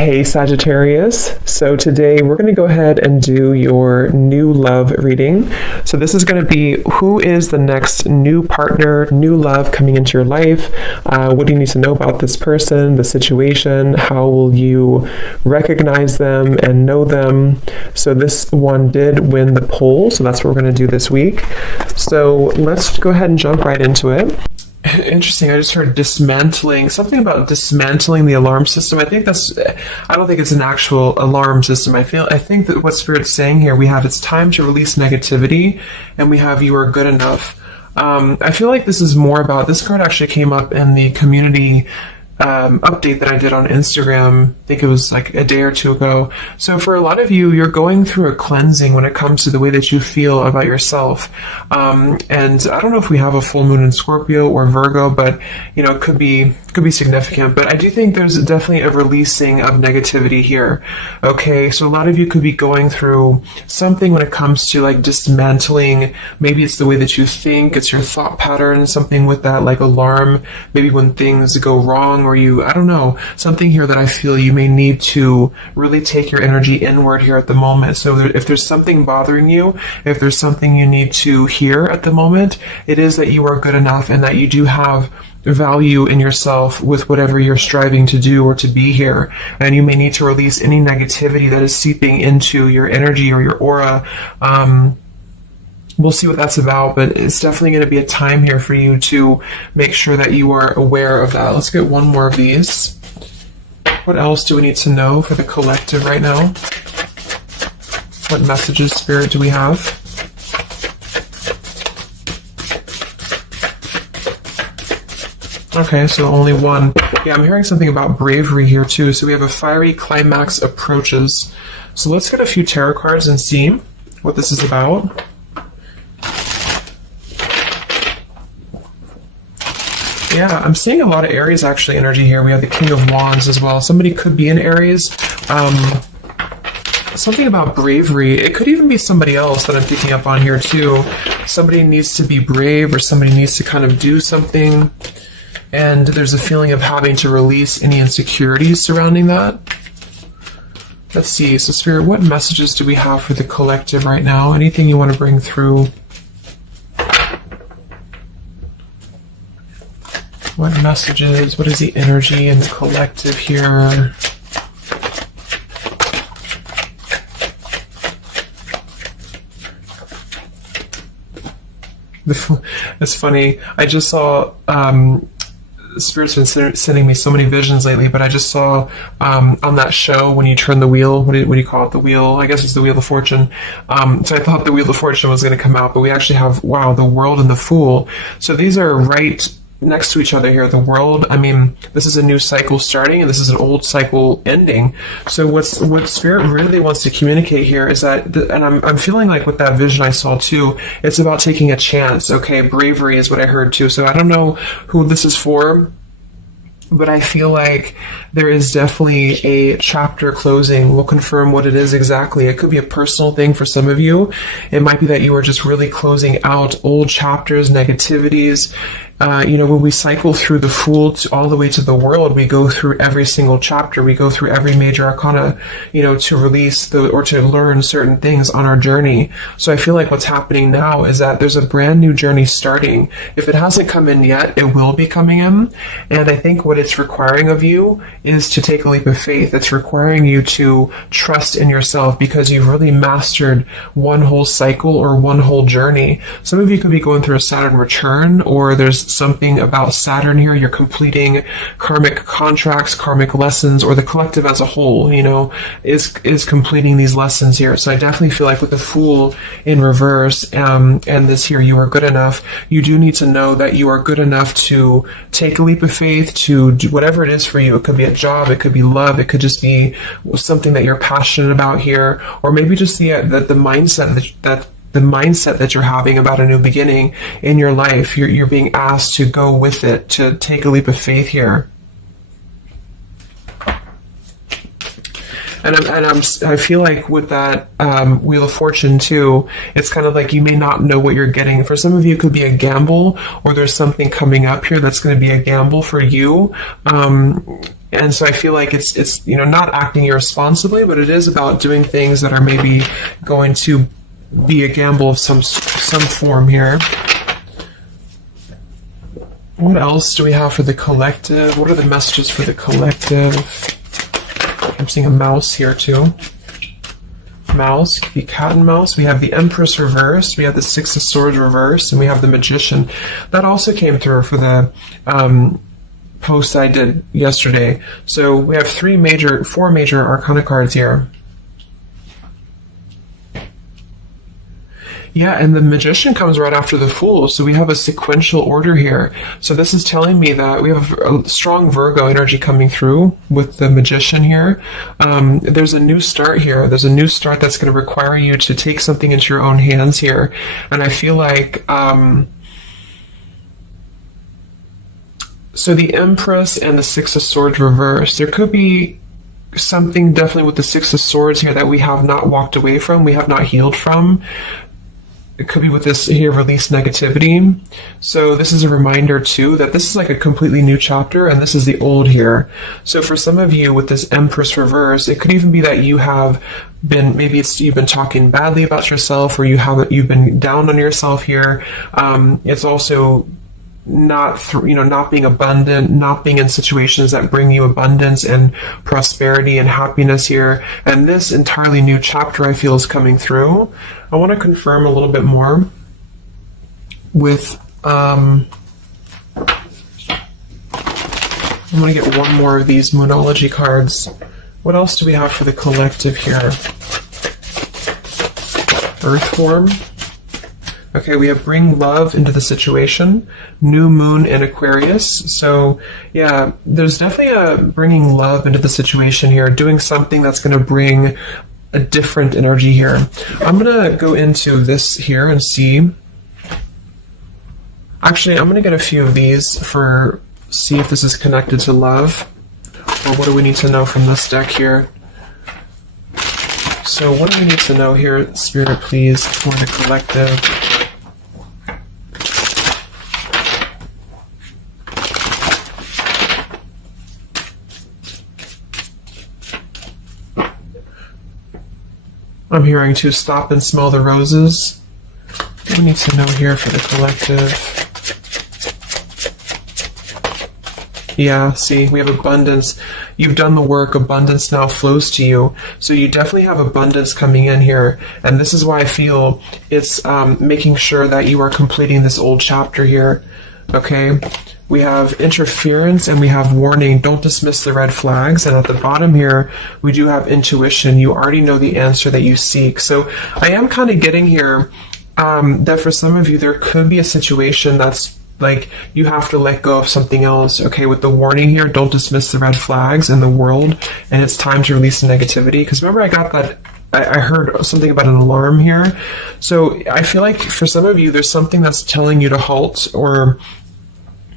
Hey Sagittarius, so today we're going to go ahead and do your new love reading. So this is going to be who is the next new partner, new love coming into your life. What do you need to know about this person, the situation? How will you recognize them and know them? So this one did win the poll, so that's what we're going to do this week. So let's go ahead and jump right into it. Interesting. I just heard dismantling, something about dismantling the alarm system. I don't think it's an actual alarm system. I think that what Spirit's saying here, we have it's time to release negativity, and we have you are good enough. I feel like this is more about, this card actually came up in the community update that I did on Instagram. I think it was like a day or two ago. So for a lot of you, you're going through a cleansing when it comes to the way that you feel about yourself. And I don't know if we have a full moon in Scorpio or Virgo, but you know, it could be significant. But I do think there's definitely a releasing of negativity here. Okay, so a lot of you could be going through something when it comes to like dismantling. Maybe it's the way that you think, it's your thought pattern, something with that like alarm, maybe when things go wrong, or I don't know, something here that I feel you may need to really take your energy inward here at the moment. So if there's something bothering you, if there's something you need to hear at the moment, it is that you are good enough and that you do have value in yourself with whatever you're striving to do or to be here. And you may need to release any negativity that is seeping into your energy or your aura. We'll see what that's about, but it's definitely going to be a time here for you to make sure that you are aware of that. Let's get one more of these. What else do we need to know for the collective right now? What messages, Spirit, do we have? Okay, so only one. Yeah, I'm hearing something about bravery here too. So we have a fiery climax approaches. So let's get a few tarot cards and see what this is about. Yeah, I'm seeing a lot of Aries actually energy here. We have the King of Wands as well. Somebody could be in Aries. Something about bravery. It could even be somebody else that I'm picking up on here too. Somebody needs to be brave, or somebody needs to kind of do something. And there's a feeling of having to release any insecurities surrounding that. Let's see. So Spirit, what messages do we have for the collective right now? Anything you want to bring through? What messages? What is the energy in the collective here? It's funny. I just saw Spirit's been sending me so many visions lately, but I just saw on that show when you turn the wheel, what do you call it? The wheel, I guess it's the Wheel of Fortune. So I thought the Wheel of Fortune was going to come out, but we actually have, wow, the World and the Fool. So these are right next to each other here. The World, I mean, this is a new cycle starting, and this is an old cycle ending. So what Spirit really wants to communicate here is that, and I'm feeling like with that vision I saw too, it's about taking a chance. Okay, bravery is what I heard too. So I don't know who this is for, but I feel like there is definitely a chapter closing. We'll confirm what it is exactly. It could be a personal thing for some of you. It might be that you are just really closing out old chapters, negativities. When we cycle through the Fool all the way to the World, we go through every single chapter. We go through every major arcana, to release or to learn certain things on our journey. So I feel like what's happening now is that there's a brand new journey starting. If it hasn't come in yet, it will be coming in. And I think what it's requiring of you is to take a leap of faith. It's requiring you to trust in yourself because you've really mastered one whole cycle or one whole journey. Some of you could be going through a Saturn return, or there's something about Saturn here. You're completing karmic contracts, karmic lessons, or the collective as a whole, is completing these lessons here. So I definitely feel like with the Fool in reverse, and this here, you are good enough. You do need to know that you are good enough to take a leap of faith, to do whatever it is for you. It could be a job, it could be love, it could just be something that you're passionate about here, or maybe just the mindset that you're having about a new beginning in your life. You're being asked to go with it, to take a leap of faith here. And I feel like with that Wheel of Fortune too, it's kind of like you may not know what you're getting. For some of you, it could be a gamble, or there's something coming up here that's going to be a gamble for you. And so I feel like it's not acting irresponsibly, but it is about doing things that are maybe going to be a gamble of some form here. What else do we have for the collective? What are the messages for the collective? I'm seeing a mouse here too. Mouse, could be cat and mouse. We have the Empress reversed, we have the Six of Swords reversed, and we have the Magician. That also came through for the post I did yesterday. So we have four major Arcana cards here. Yeah, and the Magician comes right after the Fool, so we have a sequential order here. So this is telling me that we have a strong Virgo energy coming through with the Magician here. There's a new start here. There's a new start that's going to require you to take something into your own hands here. And I feel like... so the Empress and the Six of Swords reversed. There could be something definitely with the Six of Swords here that we have not walked away from, we have not healed from. It could be with this here, release negativity. So this is a reminder too that this is like a completely new chapter, and this is the old here. So for some of you with this Empress reverse, it could even be that you have been, you've been talking badly about yourself, or you've been down on yourself here. It's also not being abundant, not being in situations that bring you abundance and prosperity and happiness here. And this entirely new chapter I feel is coming through. I want to confirm a little bit more with I want to get one more of these Moonology cards. What else do we have for the collective here? Earth form. Okay, we have bring love into the situation, new moon in Aquarius. So yeah, there's definitely a bringing love into the situation here, doing something that's going to bring a different energy here. I'm going to go into this here and see. Actually, I'm going to get a few of these see if this is connected to love, or what do we need to know from this deck here. So what do we need to know here, Spirit, please, for the collective? I'm hearing to stop and smell the roses. What do we need to know here for the collective? Yeah, see, we have abundance. You've done the work. Abundance now flows to you. So you definitely have abundance coming in here. And this is why I feel it's making sure that you are completing this old chapter here. Okay? We have interference and we have warning. Don't dismiss the red flags. And at the bottom here, we do have intuition. You already know the answer that you seek. So I am kind of getting here that for some of you, there could be a situation that's like you have to let go of something else. Okay, with the warning here, don't dismiss the red flags in the world. And it's time to release the negativity. Because remember, I got that. I heard something about an alarm here. So I feel like for some of you, there's something that's telling you to halt, or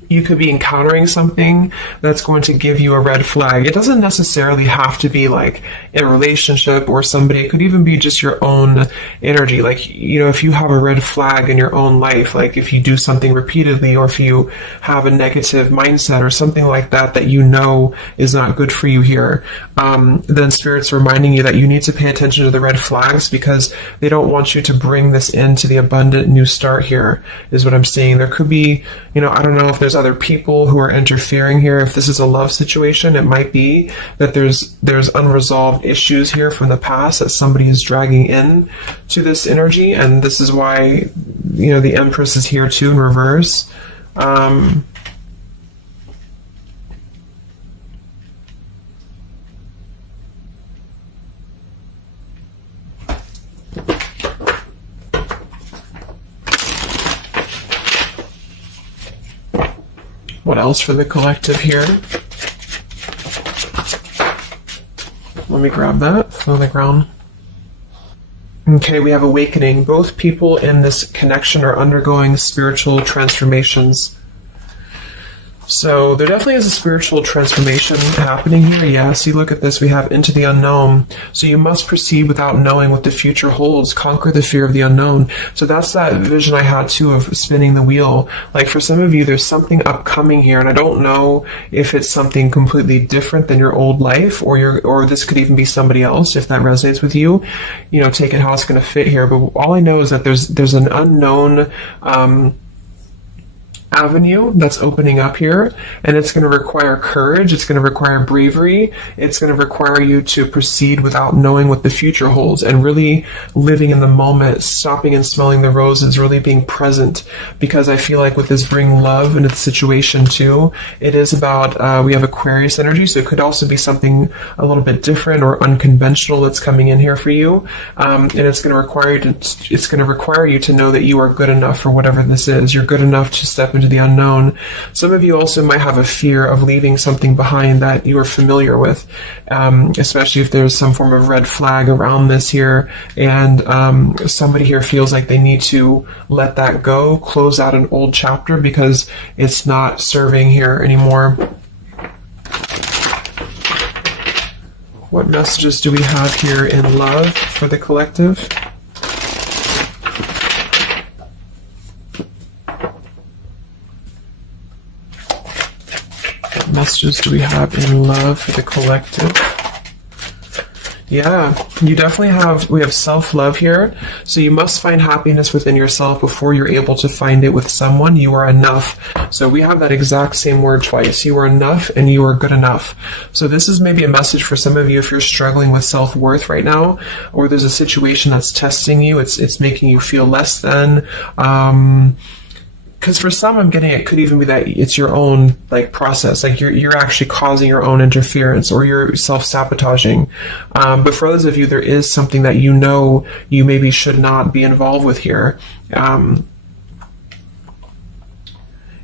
you could be encountering something that's going to give you a red flag. It doesn't necessarily have to be like a relationship or somebody. It could even be just your own energy. Like, if you have a red flag in your own life, like if you do something repeatedly, or if you have a negative mindset or something like that is not good for you here, then Spirit's reminding you that you need to pay attention to the red flags, because they don't want you to bring this into the abundant new start here, is what I'm seeing. There could be, I don't know if there's other people who are interfering here. If this is a love situation, it might be that there's unresolved issues here from the past that somebody is dragging in to this energy, and this is why the Empress is here too in reverse. What else for the collective here? Let me grab that on the ground. Okay, we have awakening. Both people in this connection are undergoing spiritual transformations. So there definitely is a spiritual transformation happening here. Yeah, see, look at this. We have into the unknown. So you must proceed without knowing what the future holds. Conquer the fear of the unknown. So that's that vision I had too of spinning the wheel. Like for some of you, there's something upcoming here, and I don't know if it's something completely different than your old life, or this could even be somebody else. If that resonates with you, take it how it's going to fit here. But all I know is that there's an unknown avenue that's opening up here, and it's going to require courage, it's going to require bravery, it's going to require you to proceed without knowing what the future holds, and really living in the moment, stopping and smelling the roses, really being present. Because I feel like with this bring love into the situation too, it is about we have Aquarius energy, so it could also be something a little bit different or unconventional that's coming in here for you, and it's going to require you to know that you are good enough for whatever this is. You're good enough to step into the unknown. Some of you also might have a fear of leaving something behind that you are familiar with, especially if there's some form of red flag around this here, and somebody here feels like they need to let that go, close out an old chapter because it's not serving here anymore. What messages do we have here in love for the collective? Messages do we have in love for the collective? Yeah, we have self-love here. So you must find happiness within yourself before you're able to find it with someone. You are enough. So we have that exact same word twice. You are enough and you are good enough. So this is maybe a message for some of you if you're struggling with self-worth right now, or there's a situation that's testing you. It's making you feel less than. Because for some, I'm getting it could even be that it's your own process, you're actually causing your own interference, or you're self-sabotaging. But for others of you, there is something that you maybe should not be involved with here. And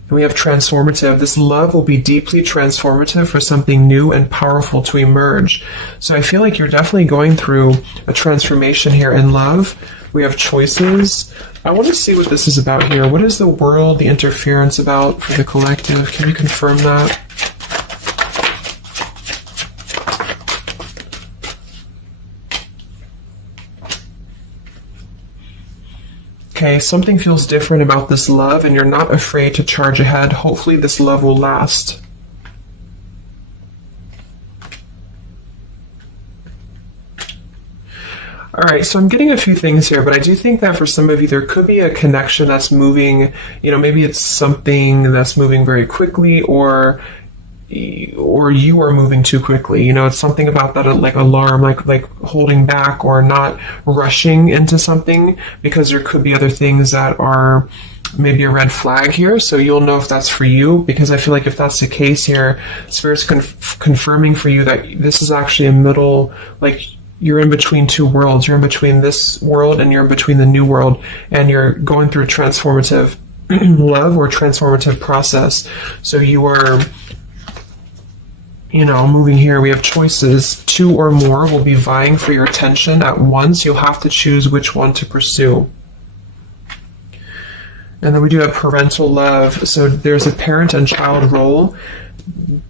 we have transformative. This love will be deeply transformative for something new and powerful to emerge. So I feel like you're definitely going through a transformation here in love. We have choices. I want to see what this is about here. What is the world, the interference about for the collective? Can you confirm that? Okay, something feels different about this love, and you're not afraid to charge ahead. Hopefully this love will last. All right, so I'm getting a few things here, but I do think that for some of you, there could be a connection that's moving, maybe it's something that's moving very quickly, or you are moving too quickly. It's something about that, like alarm, like holding back or not rushing into something, because there could be other things that are maybe a red flag here. So you'll know if that's for you, because I feel like if that's the case here, Spirit's confirming for you that this is actually a middle, you're in between two worlds. You're in between this world and you're in between the new world, and you're going through a transformative love or transformative process. So you are, moving here. We have choices. Two or more will be vying for your attention at once. You'll have to choose which one to pursue. And then we do have parental love. So there's a parent and child role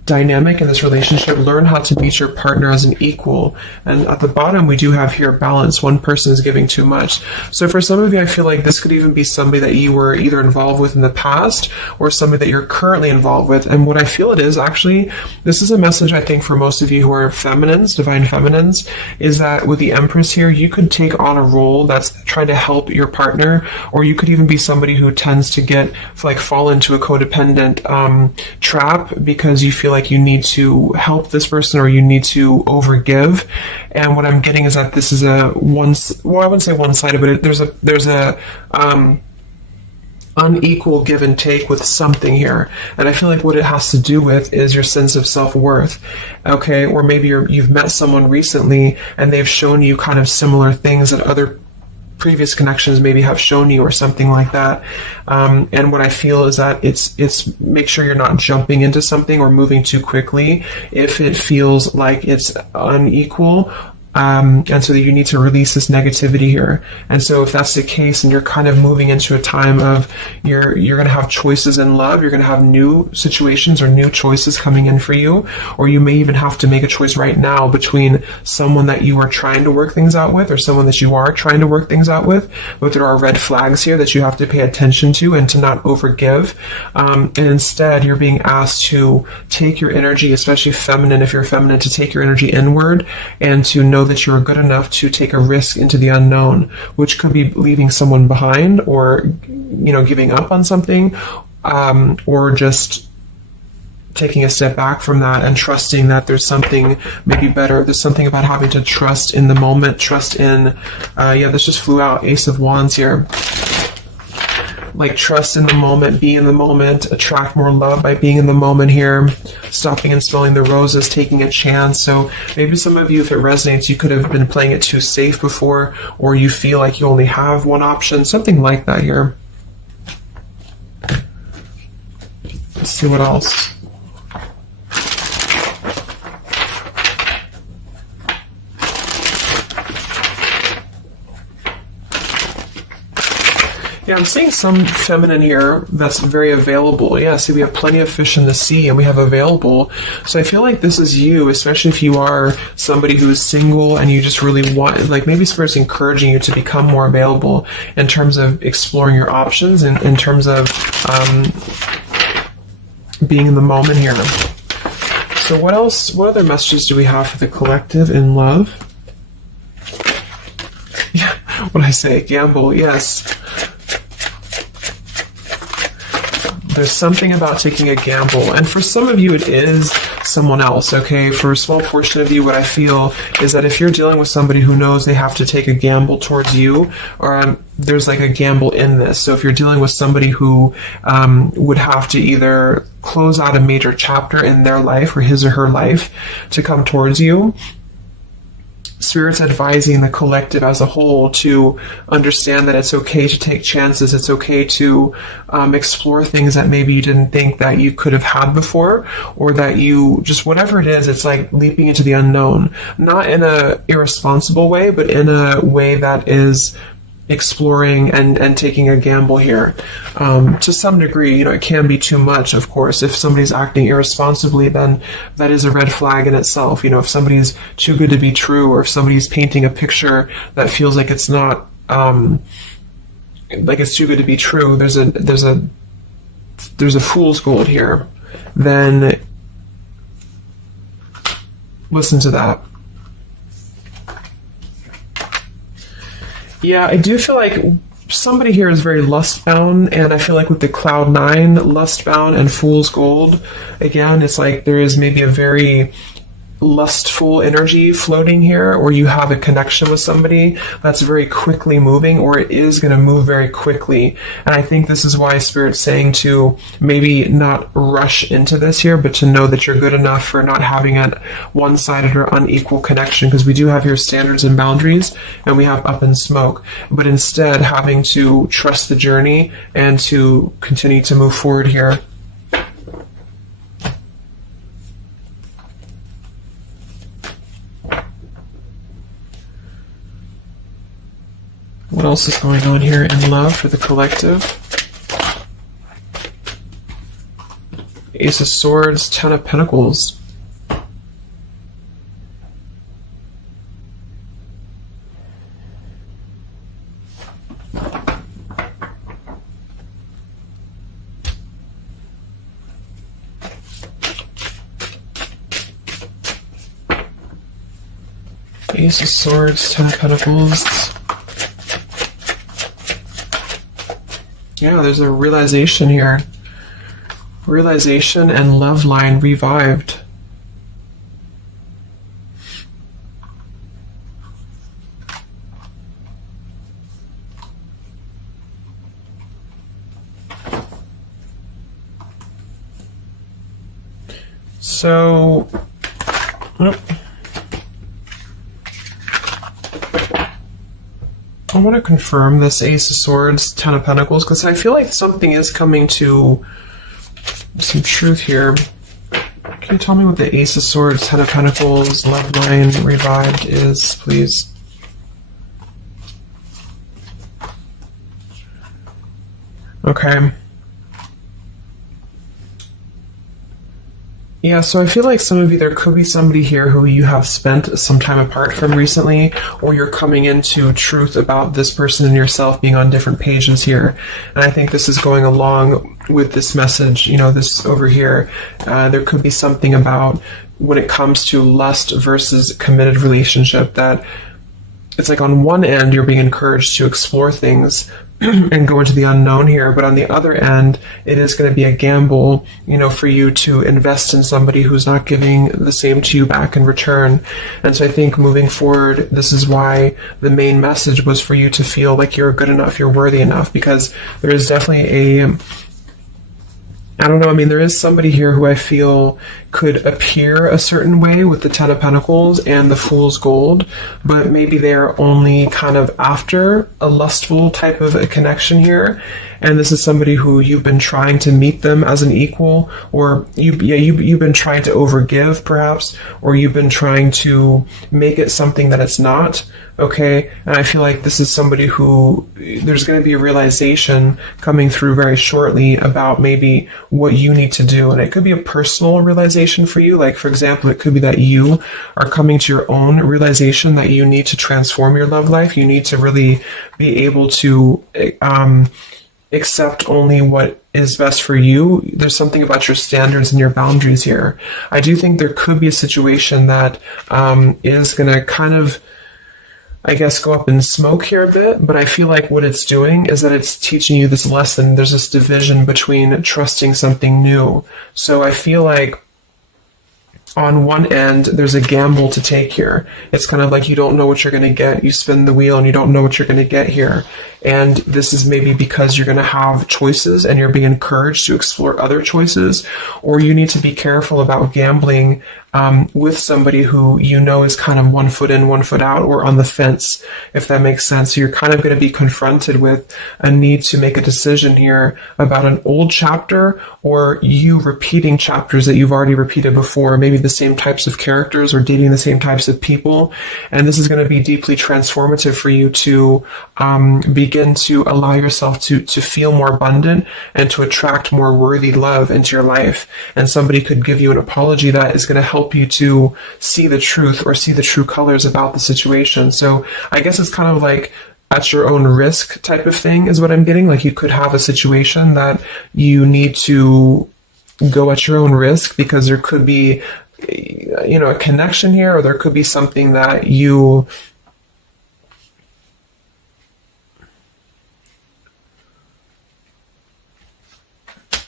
dynamic in this relationship. Learn how to meet your partner as an equal. And at the bottom, we do have here balance. One person is giving too much. So for some of you, I feel like this could even be somebody that you were either involved with in the past or somebody that you're currently involved with. And what I feel it is, actually, this is a message I think for most of you who are feminines, divine feminines, is that with the Empress here, you could take on a role that's trying to help your partner, or you could even be somebody who tends to fall into a codependent trap because you feel like you need to help this person or you need to overgive. And what I'm getting is that this is I wouldn't say one-sided, but there's a unequal give and take with something here. And I feel like what it has to do with is your sense of self-worth. Okay, or maybe you've met someone recently and they've shown you kind of similar things that other previous connections maybe have shown you, or something like that. And what I feel is that it's make sure you're not jumping into something or moving too quickly if it feels like it's unequal, And so that you need to release this negativity here. And so if that's the case, and you're kind of moving into a time of you're going to have choices in love, you're going to have new situations or new choices coming in for you, or you may even have to make a choice right now between someone that you are trying to work things out with or someone that you are trying to work things out with. But there are red flags here that you have to pay attention to and to not overgive. And instead, you're being asked to take your energy, especially feminine, if you're feminine, to take your energy inward and to know that you're good enough to take a risk into the unknown, which could be leaving someone behind, or giving up on something, or just taking a step back from that and trusting that there's something maybe better. There's something about having to trust in the moment, trust in this just flew out, Ace of Wands here. Like, trust in the moment, be in the moment, attract more love by being in the moment here, stopping and smelling the roses, taking a chance. So maybe some of you, if it resonates, you could have been playing it too safe before, or you feel like you only have one option, something like that here. Let's see what else. Yeah, I'm seeing some feminine here that's very available. Yeah, see, we have plenty of fish in the sea, and we have available. So I feel like this is you, especially if you are somebody who is single and you just really want, like, maybe Spirit's encouraging you to become more available in terms of exploring your options and in terms of being in the moment here. So what else, what other messages do we have for the collective in love? Yeah, what I say, gamble, yes. There's something about taking a gamble, and for some of you it is someone else, okay? For a small portion of you, what I feel is that if you're dealing with somebody who knows they have to take a gamble towards you, or there's like a gamble in this. So if you're dealing with somebody who would have to either close out a major chapter in their life or his or her life to come towards you, Spirit's advising the collective as a whole to understand that it's okay to take chances. It's okay to explore things that maybe you didn't think that you could have had before, or that you just, whatever it is, it's like leaping into the unknown. Not in a irresponsible way, but in a way that is exploring and taking a gamble here. To some degree, it can be too much, of course. If somebody's acting irresponsibly, then that is a red flag in itself. If somebody's too good to be true, or if somebody's painting a picture that feels like it's not, like it's too good to be true, there's a fool's gold here, then listen to that. Yeah, I do feel like somebody here is very lust-bound, and I feel like with the Cloud 9, lust-bound and Fool's Gold, again, it's like there is maybe a very lustful energy floating here, or you have a connection with somebody that's very quickly moving, or it is going to move very quickly. And I think this is why Spirit's saying to maybe not rush into this here, but to know that you're good enough for not having a one-sided or unequal connection, because we do have here standards and boundaries, and we have up and smoke, but instead having to trust the journey and to continue to move forward here. What else is going on here in love for the collective? Ace of Swords, Ten of Pentacles. Ace of Swords, Ten of Pentacles. Yeah, there's a realization here. Realization and love line revived. So, I want to confirm this Ace of Swords, Ten of Pentacles, because I feel like something is coming to some truth here. Can you tell me what the Ace of Swords, Ten of Pentacles, Love Line Revived is, please? Okay. Yeah, so I feel like some of you, there could be somebody here who you have spent some time apart from recently, or you're coming into truth about this person and yourself being on different pages here. And I think this is going along with this message, you know, this over here. There could be something about when it comes to lust versus committed relationship that it's like on one end you're being encouraged to explore things and go into the unknown here, but on the other end it is going to be a gamble, you know, for you to invest in somebody who's not giving the same to you back in return. And so I think moving forward, this is why the main message was for you to feel like you're good enough, you're worthy enough, because there is definitely I don't know, I mean, there is somebody here who I feel could appear a certain way with the Ten of Pentacles and the Fool's Gold, but maybe they're only kind of after a lustful type of a connection here. And this is somebody who you've been trying to meet them as an equal, or you've been trying to overgive perhaps, or you've been trying to make it something that it's not. Okay, and I feel like this is somebody who there's going to be a realization coming through very shortly about maybe what you need to do. And it could be a personal realization for you. Like, for example, it could be that you are coming to your own realization that you need to transform your love life. You need to really be able to accept only what is best for you. There's something about your standards and your boundaries here. I do think there could be a situation that is going to kind of, I guess, go up in smoke here a bit, but I feel like what it's doing is that it's teaching you this lesson. There's this division between trusting something new. So I feel like on one end, there's a gamble to take here. It's kind of like you don't know what you're going to get. You spin the wheel and you don't know what you're going to get here. And this is maybe because you're going to have choices and you're being encouraged to explore other choices, or you need to be careful about gambling with somebody who you know is kind of 1 foot in, 1 foot out, or on the fence, if that makes sense. So you're kind of going to be confronted with a need to make a decision here about an old chapter, or you repeating chapters that you've already repeated before, maybe the same types of characters or dating the same types of people. And this is going to be deeply transformative for you to begin to allow yourself to feel more abundant and to attract more worthy love into your life. And somebody could give you an apology that is going to help you to see the truth or see the true colors about the situation. So I guess it's kind of like at your own risk type of thing is what I'm getting. Like you could have a situation that you need to go at your own risk because there could be, you know, a connection here, or there could be something that you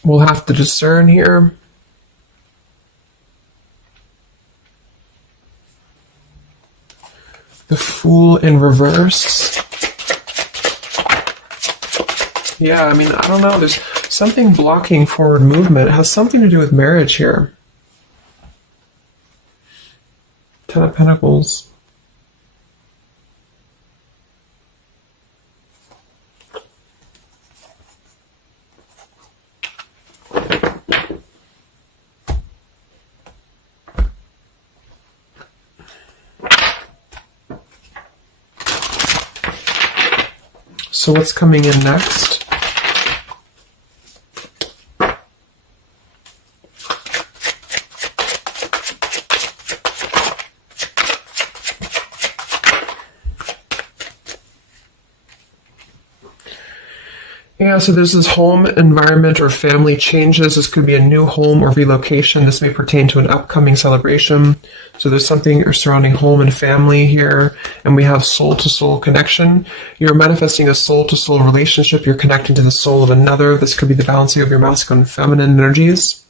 will have to discern here. The Fool in reverse. Yeah, I mean, I don't know. There's something blocking forward movement. It has something to do with marriage here. Ten of Pentacles. So what's coming in next? Yeah, so there's this home environment or family changes. This could be a new home or relocation. This may pertain to an upcoming celebration. So there's something surrounding home and family here. And we have soul-to-soul connection. You're manifesting a soul-to-soul relationship. You're connecting to the soul of another. This could be the balancing of your masculine and feminine energies.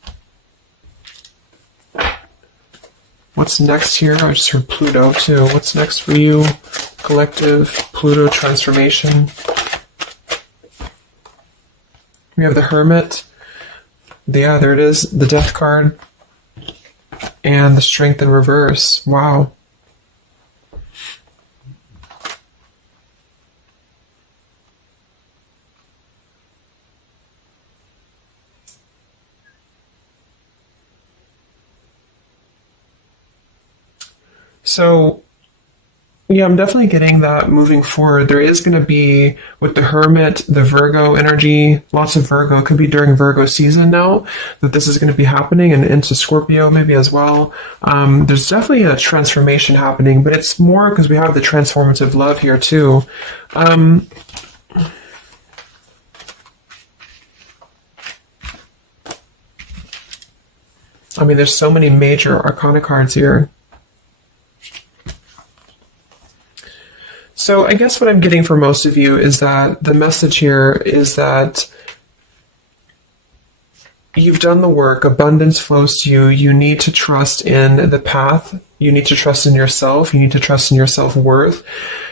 What's next here? I just heard Pluto too. What's next for you? Collective, Pluto transformation. We have the Hermit. Yeah, there it is. The Death card. And the Strength in reverse. Wow. So yeah, I'm definitely getting that moving forward. There is going to be, with the Hermit, the Virgo energy, lots of Virgo. It could be during Virgo season now that this is going to be happening, and into Scorpio maybe as well. There's definitely a transformation happening, but it's more because we have the transformative love here too. I mean, there's so many major arcana cards here. So I guess what I'm getting for most of you is that the message here is that you've done the work, abundance flows to you, you need to trust in the path, you need to trust in yourself, you need to trust in your self-worth.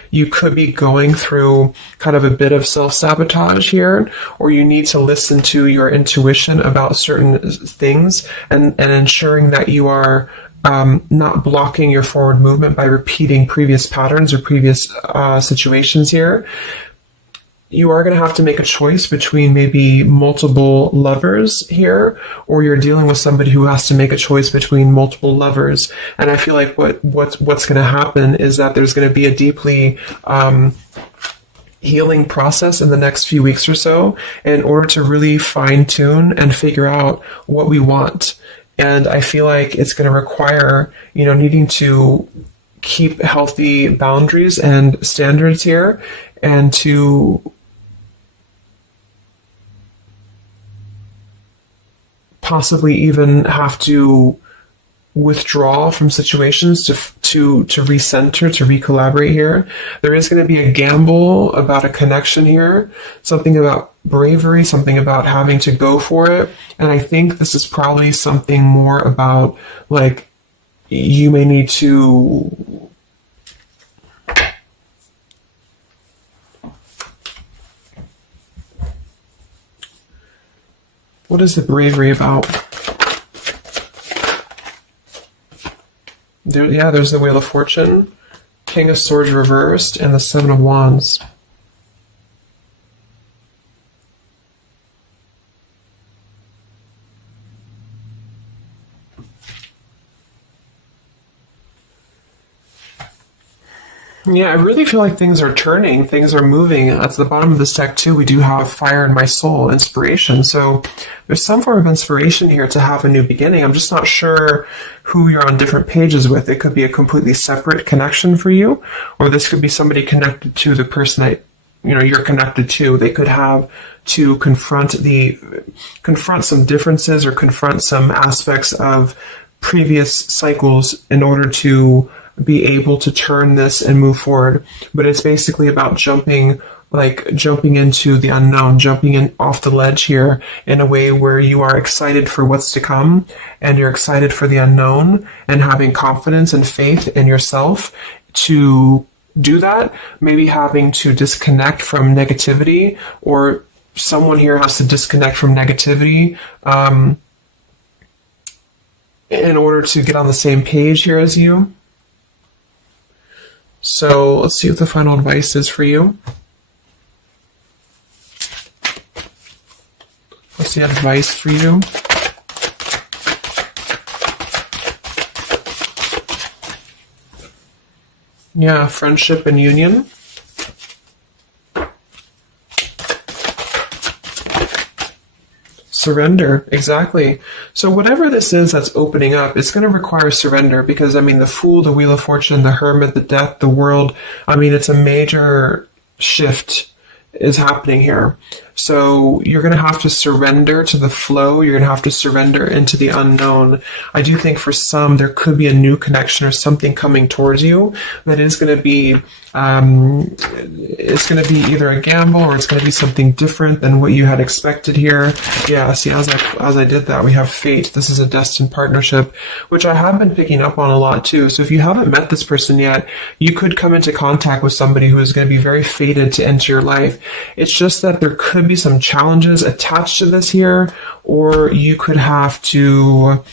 You could be going through kind of a bit of self-sabotage here, or you need to listen to your intuition about certain things and ensuring that you are not blocking your forward movement by repeating previous patterns or previous situations here. You are going to have to make a choice between maybe multiple lovers here, or you're dealing with somebody who has to make a choice between multiple lovers. And I feel like what's going to happen is that there's going to be a deeply healing process in the next few weeks or so in order to really fine tune and figure out what we want. And I feel like it's going to require, needing to keep healthy boundaries and standards here, and to possibly even have to withdraw from situations to recenter, to recollaborate here. There is going to be a gamble about a connection here, something about bravery, something about having to go for it. And I think this is probably something more about, like, you may need to what is the bravery about? There's the Wheel of Fortune, King of Swords reversed, and the Seven of Wands. Yeah, I really feel like things are turning, things are moving. At the bottom of this deck too, we do have Fire in My Soul, inspiration. So there's some form of inspiration here to have a new beginning. I'm just not sure who you're on different pages with. It could be a completely separate connection for you, or this could be somebody connected to the person that you're connected to. They could have to confront some differences or confront some aspects of previous cycles in order to be able to turn this and move forward. But it's basically about jumping into the unknown, jumping in off the ledge here in a way where you are excited for what's to come, and you're excited for the unknown, and having confidence and faith in yourself to do that. Maybe having to disconnect from negativity, or someone here has to disconnect from negativity in order to get on the same page here as you. So let's see what the final advice is for you. What's the advice for you? Yeah, friendship and union. Surrender, exactly. So whatever this is that's opening up, it's going to require surrender, because, the Fool, the Wheel of Fortune, the Hermit, the Death, the World, it's a major shift is happening here. So you're going to have to surrender to the flow. You're going to have to surrender into the unknown. I do think for some, there could be a new connection or something coming towards you that is going to be, it's going to be either a gamble, or it's going to be something different than what you had expected here. Yeah, see, as I did that, we have fate. This is a destined partnership, which I have been picking up on a lot too. So if you haven't met this person yet, you could come into contact with somebody who is going to be very fated to enter your life. It's just that there could be some challenges attached to this here, or you could have to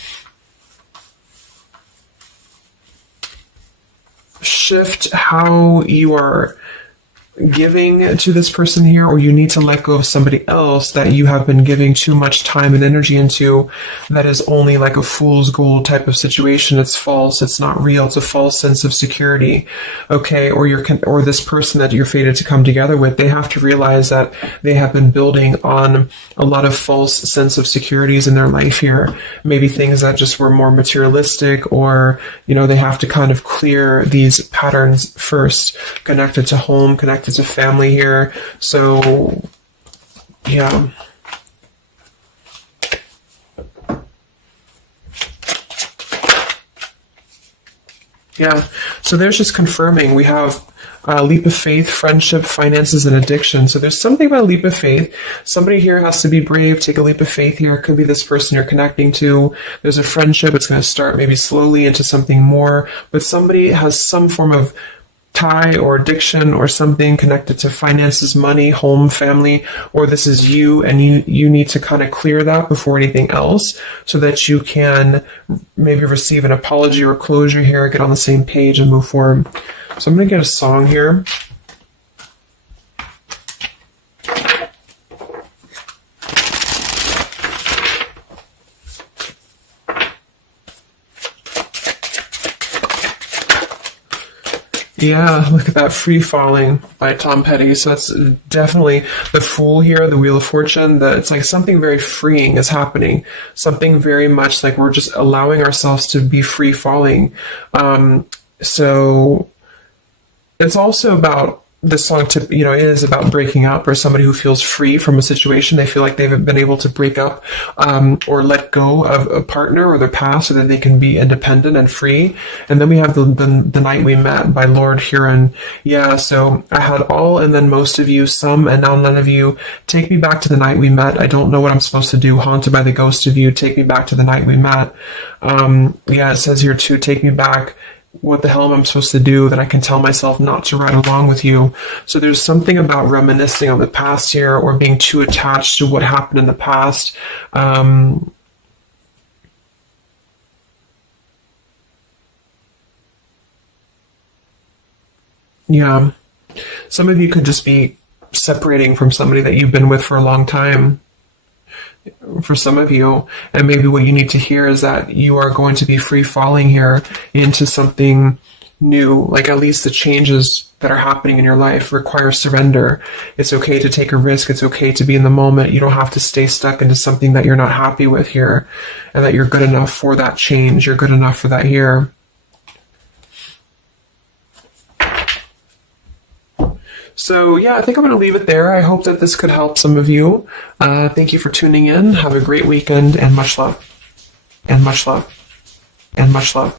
shift how you are giving to this person here, or you need to let go of somebody else that you have been giving too much time and energy into, that is only like a fool's gold type of situation. It's false. It's not real. It's a false sense of security. Okay. Or this person that you're fated to come together with, they have to realize that they have been building on a lot of false sense of securities in their life here. Maybe things that just were more materialistic, or, they have to kind of clear these patterns first, connected to home, connected to family here. So, yeah. Yeah. So there's just confirming. We have leap of faith, friendship, finances, and addiction. So there's something about a leap of faith. Somebody here has to be brave, take a leap of faith here. It could be this person you're connecting to. There's a friendship. It's going to start maybe slowly into something more, but somebody has some form of tie or addiction or something connected to finances, money, home, family, or this is you, and you need to kind of clear that before anything else, so that you can maybe receive an apology or closure here, get on the same page and move forward. So I'm going to get a song here. Yeah, look at that, Free Falling by Tom Petty. So that's definitely the Fool here, the Wheel of Fortune. It's like something very freeing is happening. Something very much like we're just allowing ourselves to be free falling. So it's also about this song it is about breaking up, or somebody who feels free from a situation. They feel like they've been able to break up or let go of a partner or their past, so that they can be independent and free. And then we have the Night We Met by Lord Huron. Yeah, so I had all and then most of you, some and now none of you. Take me back to the night we met. I don't know what I'm supposed to do. Haunted by the ghost of you. Take me back to the night we met. Yeah, it says here too, take me back. What the hell am I supposed to do that I can tell myself not to ride along with you? So there's something about reminiscing on the past here, or being too attached to what happened in the past. Yeah. Some of you could just be separating from somebody that you've been with for a long time. For some of you, and maybe what you need to hear is that you are going to be free falling here into something new. Like, at least the changes that are happening in your life require surrender. It's okay to take a risk. It's okay to be in the moment. You don't have to stay stuck into something that you're not happy with here, and that you're good enough for that change. You're good enough for that here. So yeah, I think I'm going to leave it there. I hope that this could help some of you. Thank you for tuning in. Have a great weekend, and much love. And much love. And much love.